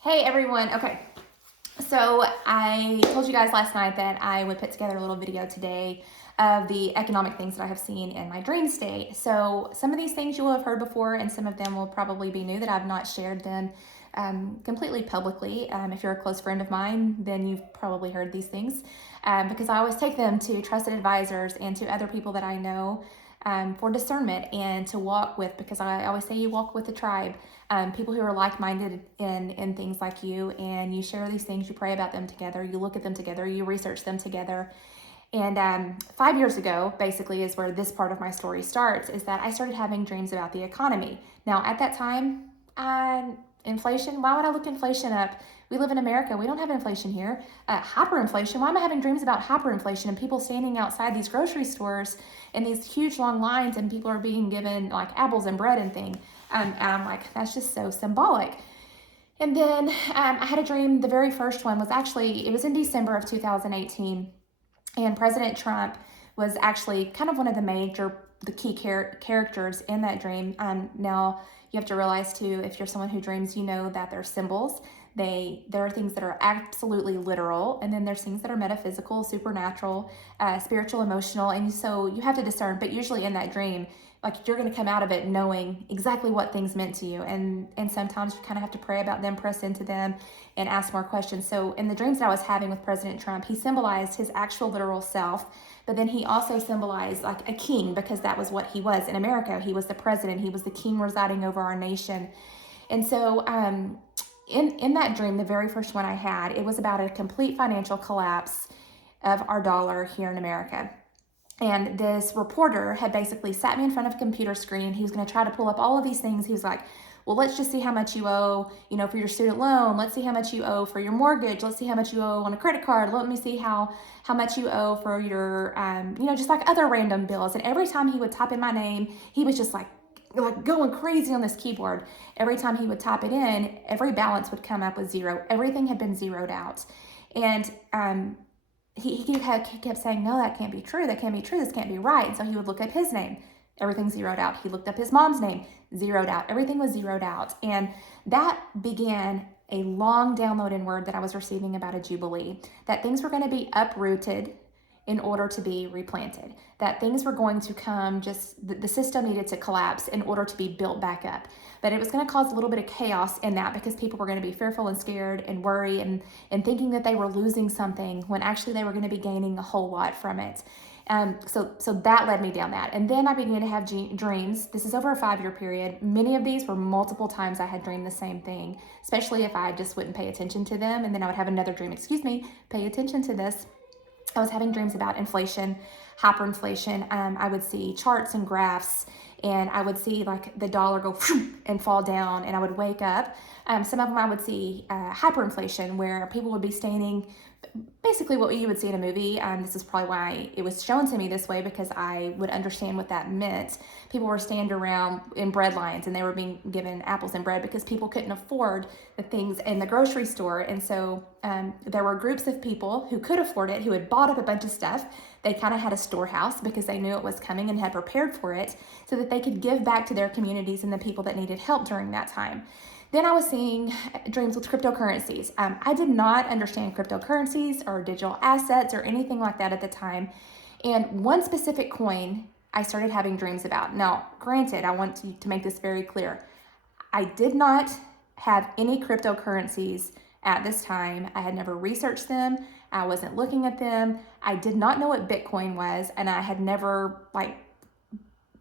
Hey everyone. Okay, so I told you guys last night that I would put together a little video today of the economic things that I have seen in my dream state. So some of these things you will have heard before, and some of them will probably be new that I've not shared them completely publicly. If you're a close friend of mine, then you've probably heard these things because I always take them to trusted advisors and to other people that I know for discernment and to walk with, because I always say you walk with the tribe, people who are like-minded in things like you, and you share these things, you pray about them together, you look at them together, you research them together. And 5 years ago, basically, is where this part of my story starts, is that I started having dreams about the economy. Now, at that time, inflation, why would I look inflation up? We live in America. We don't have inflation here. Hyperinflation, why am I having dreams about hyperinflation and people standing outside these grocery stores in these huge long lines and people are being given like apples and bread and things? And I'm like, that's just so symbolic. And then I had a dream. The very first one was actually, it was in December of 2018. And President Trump was actually kind of one of the key characters in that dream. Now, you have to realize too, if you're someone who dreams, you know that they're symbols. There are things that are absolutely literal, and then there's things that are metaphysical, supernatural, spiritual, emotional, and so you have to discern. But usually in that dream, like, you're going to come out of it knowing exactly what things meant to you, and sometimes you kind of have to pray about them, press into them, and ask more questions. So in the dreams that I was having with President Trump, he symbolized his actual literal self, but then he also symbolized like a king, because that was what he was in America. He was the president, he was the king residing over our nation. And so in that dream, the very first one I had, it was about a complete financial collapse of our dollar here in America. And this reporter had basically sat me in front of a computer screen. He was going to try to pull up all of these things. He was like, well, let's just see how much you owe, for your student loan. Let's see how much you owe for your mortgage. Let's see how much you owe on a credit card. Let me see how much you owe for your, just like other random bills. And every time he would type in my name, he was just like going crazy on this keyboard. Every time he would type it in, every balance would come up with zero. Everything had been zeroed out. And he kept saying, no, that can't be true. That can't be true. This can't be right. And so he would look up his name. Everything zeroed out. He looked up his mom's name. Zeroed out. Everything was zeroed out. And that began a long download in word that I was receiving about a Jubilee, that things were going to be uprooted in order to be replanted, that things were going to come, just the system needed to collapse in order to be built back up. But it was going to cause a little bit of chaos in that, because people were going to be fearful and scared and worry and thinking that they were losing something when actually they were going to be gaining a whole lot from it. So that led me down that. And then I began to have dreams. This is over a 5-year period. Many of these were multiple times I had dreamed the same thing, especially if I just wouldn't pay attention to them. And then I would have another dream, pay attention to this. I was having dreams about inflation, hyperinflation. I would see charts and graphs, and I would see like the dollar go and fall down, and I would wake up. Some of them I would see hyperinflation, where people would be standing, basically what you would see in a movie. This is probably why it was shown to me this way, because I would understand what that meant. People were standing around in bread lines, and they were being given apples and bread because people couldn't afford the things in the grocery store. And so there were groups of people who could afford it, who had bought up a bunch of stuff. They kind of had a storehouse because they knew it was coming and had prepared for it, so that they could give back to their communities and the people that needed help during that time. Then I was seeing dreams with cryptocurrencies. I did not understand cryptocurrencies or digital assets or anything like that at the time. And one specific coin I started having dreams about. Now, granted, I want to make this very clear. I did not have any cryptocurrencies at this time. I had never researched them. I wasn't looking at them. I did not know what Bitcoin was, and I had never,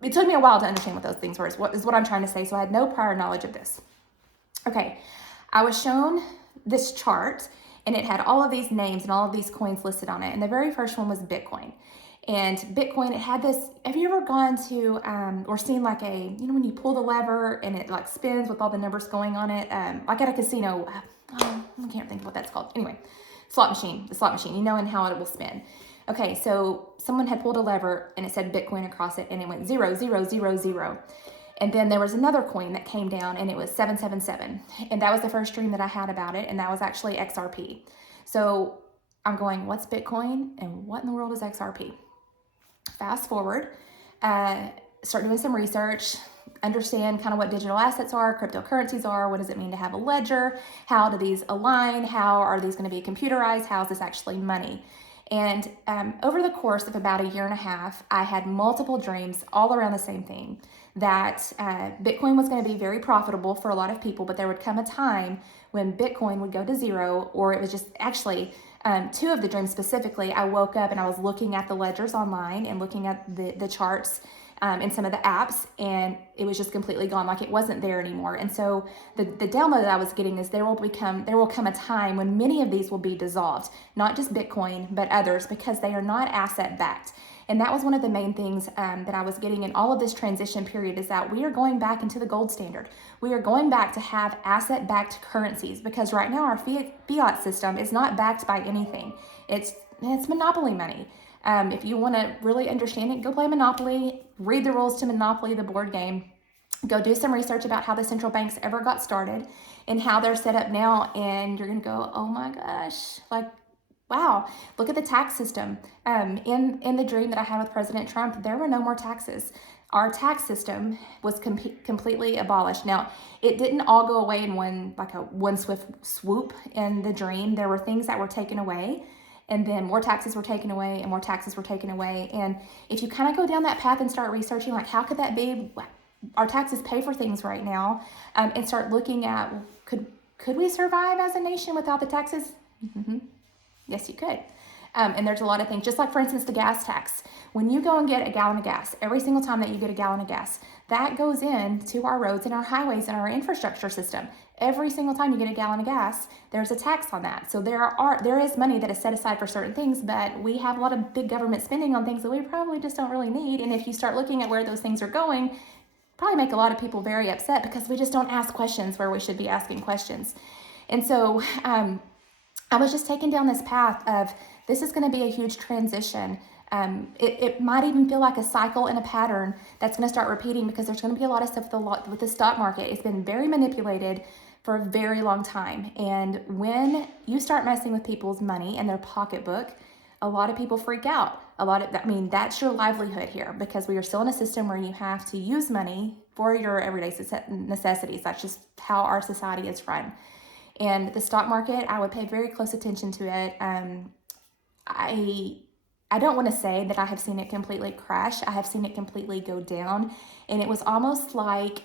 it took me a while to understand what those things were, is what I'm trying to say. So I had no prior knowledge of this. Okay, I was shown this chart, and it had all of these names and all of these coins listed on it. And the very first one was Bitcoin. And Bitcoin, it had this, have you ever gone to, or seen like when you pull the lever and it like spins with all the numbers going on it, like at a casino, I can't think of what that's called. Anyway, the slot machine, and how it will spin. Okay, so someone had pulled a lever and it said Bitcoin across it, and it went 0, 0, 0, 0. And then there was another coin that came down, and it was 777. And that was the first dream that I had about it, and that was actually XRP. So I'm going, what's Bitcoin and what in the world is XRP? Fast forward, start doing some research, understand kind of what digital assets are, cryptocurrencies are, what does it mean to have a ledger, how do these align, how are these going to be computerized, how is this actually money? And over the course of about a year and a half, I had multiple dreams all around the same thing, that Bitcoin was going to be very profitable for a lot of people, but there would come a time when Bitcoin would go to zero, or it was just actually two of the dreams specifically. I woke up and I was looking at the ledgers online and looking at the charts in some of the apps, and it was just completely gone, like it wasn't there anymore. And so the download that I was getting is there will come a time when many of these will be dissolved, not just Bitcoin, but others, because they are not asset backed. And that was one of the main things that I was getting in all of this transition period, is that we are going back into the gold standard. We are going back to have asset-backed currencies, because right now our fiat system is not backed by anything. It's monopoly money. If you want to really understand it, go play Monopoly, read the rules to Monopoly, the board game. Go do some research about how the central banks ever got started and how they're set up now, and you're going to go, oh my gosh, like, wow, look at the tax system. In the dream that I had with President Trump, there were no more taxes. Our tax system was completely abolished. Now, it didn't all go away in one swift swoop in the dream. There were things that were taken away, and then more taxes were taken away, and more taxes were taken away. And if you kind of go down that path and start researching, like, how could that be? Our taxes pay for things right now, and start looking at, could we survive as a nation without the taxes? Mm-hmm. Yes, you could. And there's a lot of things, just like, for instance, the gas tax. When you go and get a gallon of gas, every single time that you get a gallon of gas, that goes into our roads and our highways and our infrastructure system. Every single time you get a gallon of gas, there's a tax on that. So there is money that is set aside for certain things, but we have a lot of big government spending on things that we probably just don't really need. And if you start looking at where those things are going, probably make a lot of people very upset, because we just don't ask questions where we should be asking questions. And so I was just taken down this path of, this is going to be a huge transition. It might even feel like a cycle and a pattern that's going to start repeating, because there's going to be a lot of stuff with the stock market. It's been very manipulated for a very long time. And when you start messing with people's money and their pocketbook, a lot of people freak out. That's your livelihood here, because we are still in a system where you have to use money for your everyday necessities. That's just how our society is run. And the stock market, I would pay very close attention to it. I don't want to say that I have seen it completely crash. I have seen it completely go down. And it was almost like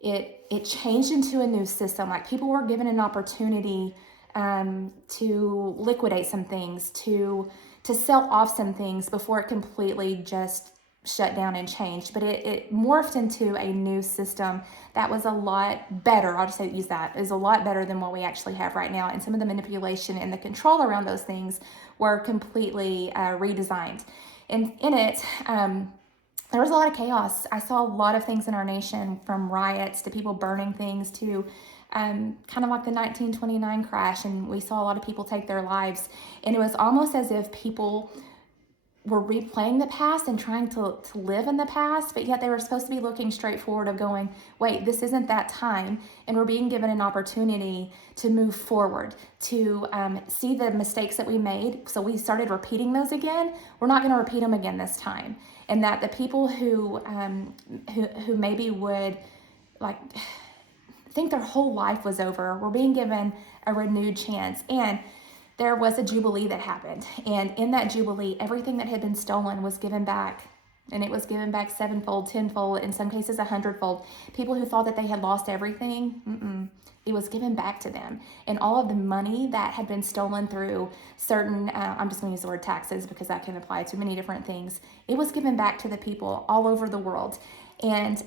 it changed into a new system. Like, people were given an opportunity to liquidate some things, to sell off some things before it completely just shut down and changed. But it morphed into a new system that was a lot better. I'll just use that, is a lot better than what we actually have right now. And some of the manipulation and the control around those things were completely redesigned. And in it, there was a lot of chaos. I saw a lot of things in our nation, from riots to people burning things to kind of like the 1929 crash. And we saw a lot of people take their lives. And it was almost as if people were replaying the past and trying to live in the past, but yet they were supposed to be looking straight forward, of going, wait, this isn't that time. And we're being given an opportunity to move forward, to see the mistakes that we made. So we started repeating those again. We're not going to repeat them again this time. And that the people who maybe would think their whole life was over, were being given a renewed chance. And there was a Jubilee that happened. And in that Jubilee, everything that had been stolen was given back. And it was given back sevenfold, tenfold, in some cases 100-fold. People who thought that they had lost everything, it was given back to them. And all of the money that had been stolen through certain, I'm just going to use the word taxes, because that can apply to many different things. It was given back to the people all over the world. And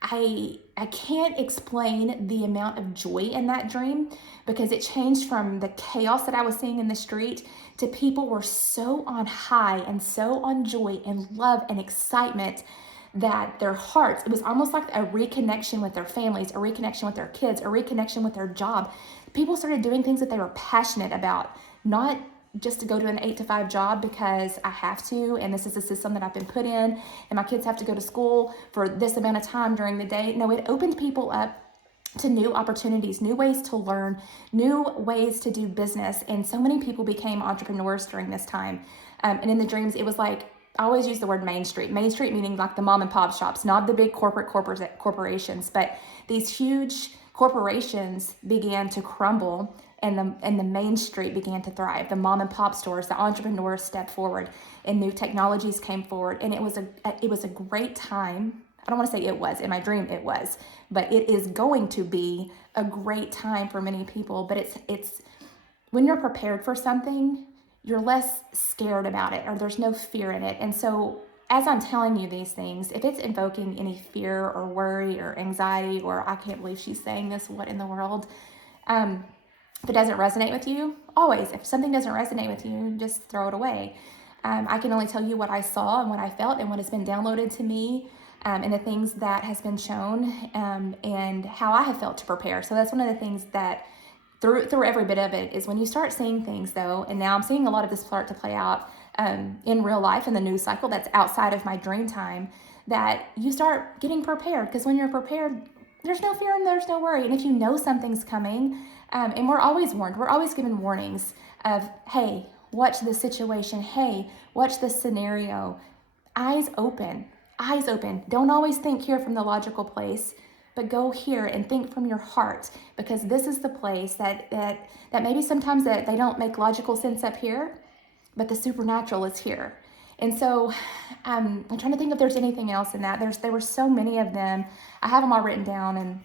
I can't explain the amount of joy in that dream, because it changed from the chaos that I was seeing in the street to people were so on high and so on joy and love and excitement that their hearts, it was almost like a reconnection with their families, a reconnection with their kids, a reconnection with their job. People started doing things that they were passionate about, not just to go to an 8-to-5 job because I have to, and this is a system that I've been put in, and my kids have to go to school for this amount of time during the day. No, it opened people up to new opportunities, new ways to learn, new ways to do business. And so many people became entrepreneurs during this time. And in the dreams, it was like I always use the word Main Street. Main Street meaning like the mom and pop shops, not the big corporations, but these huge corporations began to crumble, and the Main Street began to thrive. The mom and pop stores, the entrepreneurs stepped forward, and new technologies came forward, and it was a great time. I don't want to say it was, in my dream it was, but it is going to be a great time for many people. But it's when you're prepared for something, you're less scared about it, or there's no fear in it. And so as I'm telling you these things, if it's invoking any fear or worry or anxiety, or I can't believe she's saying this, what in the world? If it doesn't resonate with you, always, if something doesn't resonate with you, just throw it away. I can only tell you what I saw and what I felt and what has been downloaded to me, and the things that has been shown, and how I have felt to prepare. So that's one of the things that through every bit of it is when you start seeing things, though, and now I'm seeing a lot of this start to play out in real life in the news cycle that's outside of my dream time, that you start getting prepared. Because when you're prepared, there's no fear and there's no worry. And if you know something's coming, and we're always warned, we're always given warnings of, hey, watch this situation. Hey, watch this scenario. Eyes open. Don't always think here from the logical place, but go here and think from your heart, because this is the place that maybe sometimes that they don't make logical sense up here, but the supernatural is here. And so I'm trying to think if there's anything else in that. There were so many of them. I have them all written down, and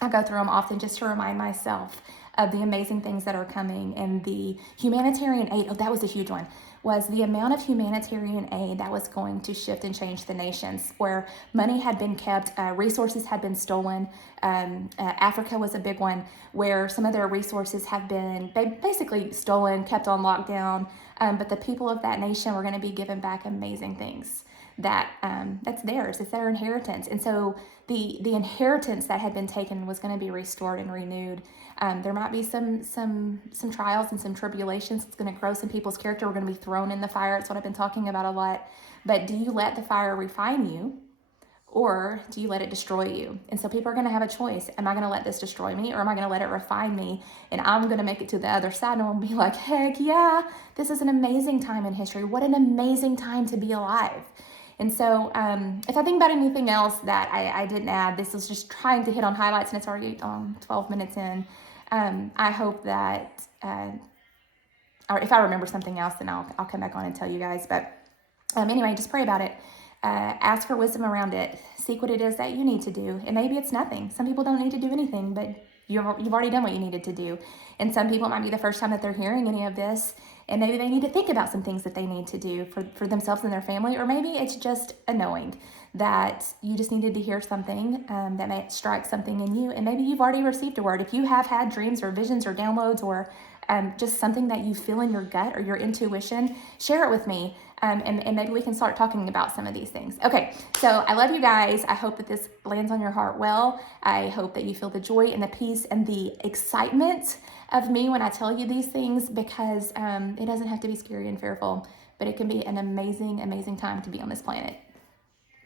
I go through them often just to remind myself of the amazing things that are coming. And the humanitarian aid, that was a huge one, was the amount of humanitarian aid that was going to shift and change the nations, where money had been kept, resources had been stolen. Africa was a big one, where some of their resources have been basically stolen, kept on lockdown, but the people of that nation were going to be given back amazing things that's theirs. It's their inheritance. And so the inheritance that had been taken was going to be restored and renewed. There might be some trials and some tribulations. It's going to grow some people's character. We're going to be thrown in the fire. It's what I've been talking about a lot. But do you let the fire refine you, or do you let it destroy you? And so people are going to have a choice. Am I going to let this destroy me, or am I going to let it refine me? And I'm going to make it to the other side, and I'll be like, heck yeah, this is an amazing time in history. What an amazing time to be alive. And so if I think about anything else that I didn't add, this was just trying to hit on highlights, and it's already 12 minutes in. I hope that, or if I remember something else, then I'll come back on and tell you guys. But anyway, just pray about it. Ask for wisdom around it. Seek what it is that you need to do. And maybe it's nothing. Some people don't need to do anything, but you've already done what you needed to do. And some people, it might be the first time that they're hearing any of this, and maybe they need to think about some things that they need to do for themselves and their family. Or maybe it's just a knowing that you just needed to hear something that may strike something in you. And maybe you've already received a word. If you have had dreams or visions or downloads, or just something that you feel in your gut or your intuition, share it with me. And maybe we can start talking about some of these things. Okay, so I love you guys. I hope that this lands on your heart well. I hope that you feel the joy and the peace and the excitement of me when I tell you these things, because it doesn't have to be scary and fearful, but it can be an amazing, amazing time to be on this planet.